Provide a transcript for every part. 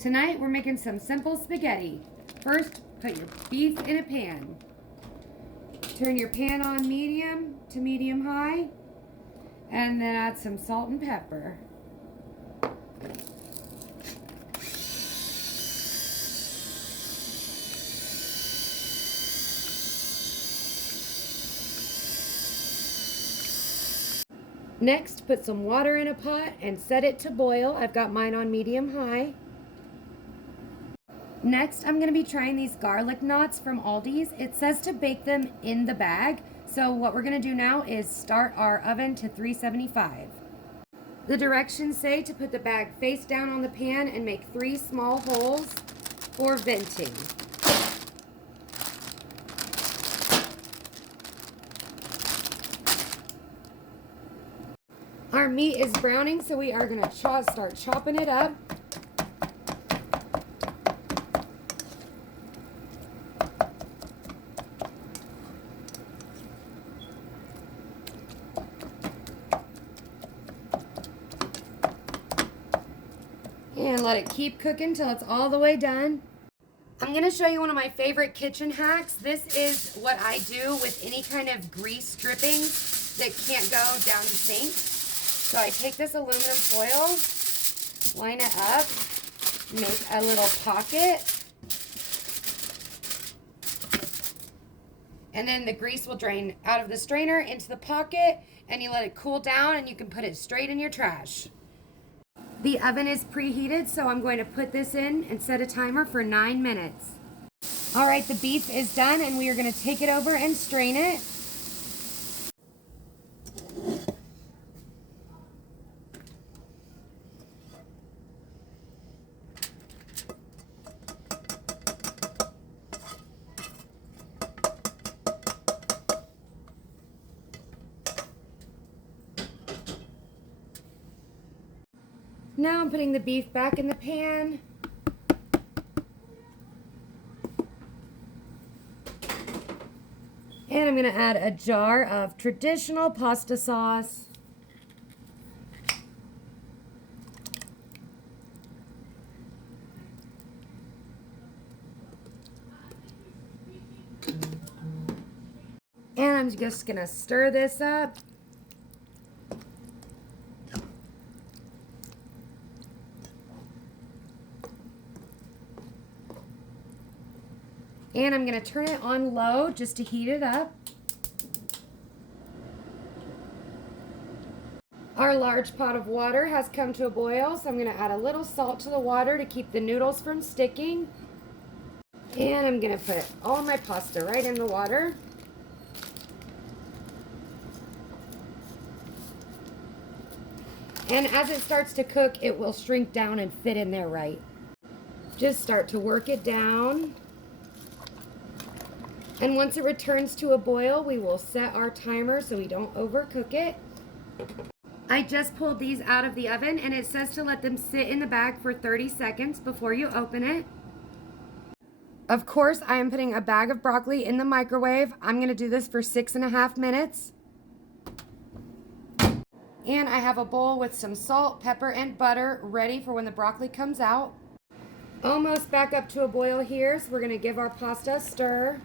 Tonight we're making some simple spaghetti. First, put your beef in a pan. Turn your pan on medium to medium high, and then add some salt and pepper. Next, put some water in a pot and set it to boil. I've got mine on medium high. Next, I'm going to be trying these garlic knots from Aldi's. It says to bake them in the bag. So what we're going to do now is start our oven to 375. The directions say to put the bag face down on the pan and make 3 small holes for venting. Our meat is browning, so we are going to start chopping it up. And let it keep cooking till it's all the way done. I'm going to show you one of my favorite kitchen hacks. This is what I do with any kind of grease drippings that can't go down the sink. So I take this aluminum foil, line it up, make a little pocket, and then the grease will drain out of the strainer into the pocket, and you let it cool down and you can put it straight in your trash. The oven is preheated, so I'm going to put this in and set a timer for 9 minutes. All right, the beef is done and we are going to take it over and strain it. Now I'm putting the beef back in the pan. And I'm going to add a jar of traditional pasta sauce. And I'm just going to stir this up. And I'm going to turn it on low just to heat it up. Our large pot of water has come to a boil, so I'm going to add a little salt to the water to keep the noodles from sticking. And I'm going to put all my pasta right in the water. And as it starts to cook, it will shrink down and fit in there right. Just start to work it down. And once it returns to a boil, we will set our timer so we don't overcook it. I just pulled these out of the oven and it says to let them sit in the bag for 30 seconds before you open it. Of course, I am putting a bag of broccoli in the microwave. I'm going to do this for 6.5 minutes. And I have a bowl with some salt, pepper, and butter ready for when the broccoli comes out. Almost back up to a boil here, so we're going to give our pasta a stir.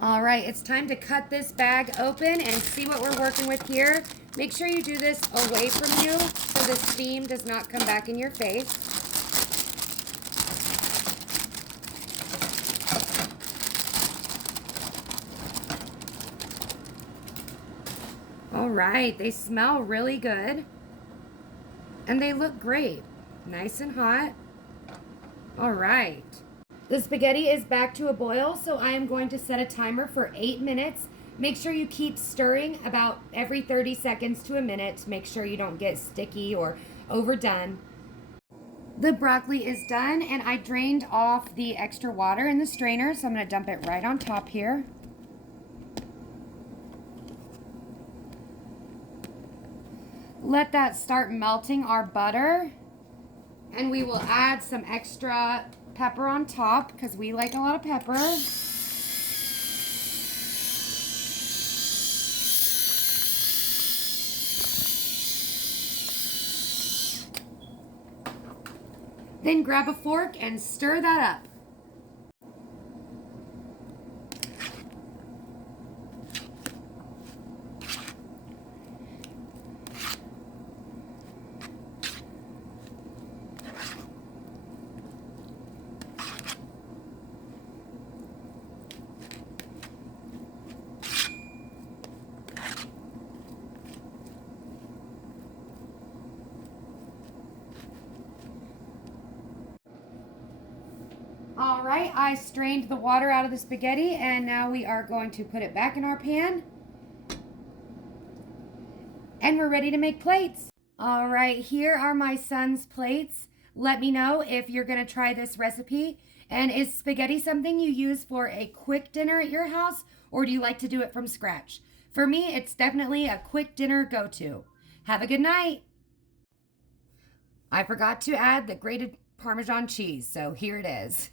All right, it's time to cut this bag open and see what we're working with here. Make sure you do this away from you so the steam does not come back in your face. All right, they smell really good and they look great, nice and hot. All right. The spaghetti is back to a boil, so I am going to set a timer for 8 minutes. Make sure you keep stirring about every 30 seconds to a minute to make sure you don't get sticky or overdone. The broccoli is done, and I drained off the extra water in the strainer, so I'm going to dump it right on top here. Let that start melting our butter, and we will add some extra pepper on top because we like a lot of pepper. Then grab a fork and stir that up. All right, I strained the water out of the spaghetti, and now we are going to put it back in our pan. And we're ready to make plates. All right, here are my son's plates. Let me know if you're gonna try this recipe. And is spaghetti something you use for a quick dinner at your house, or do you like to do it from scratch? For me, it's definitely a quick dinner go-to. Have a good night. I forgot to add the grated Parmesan cheese, so here it is.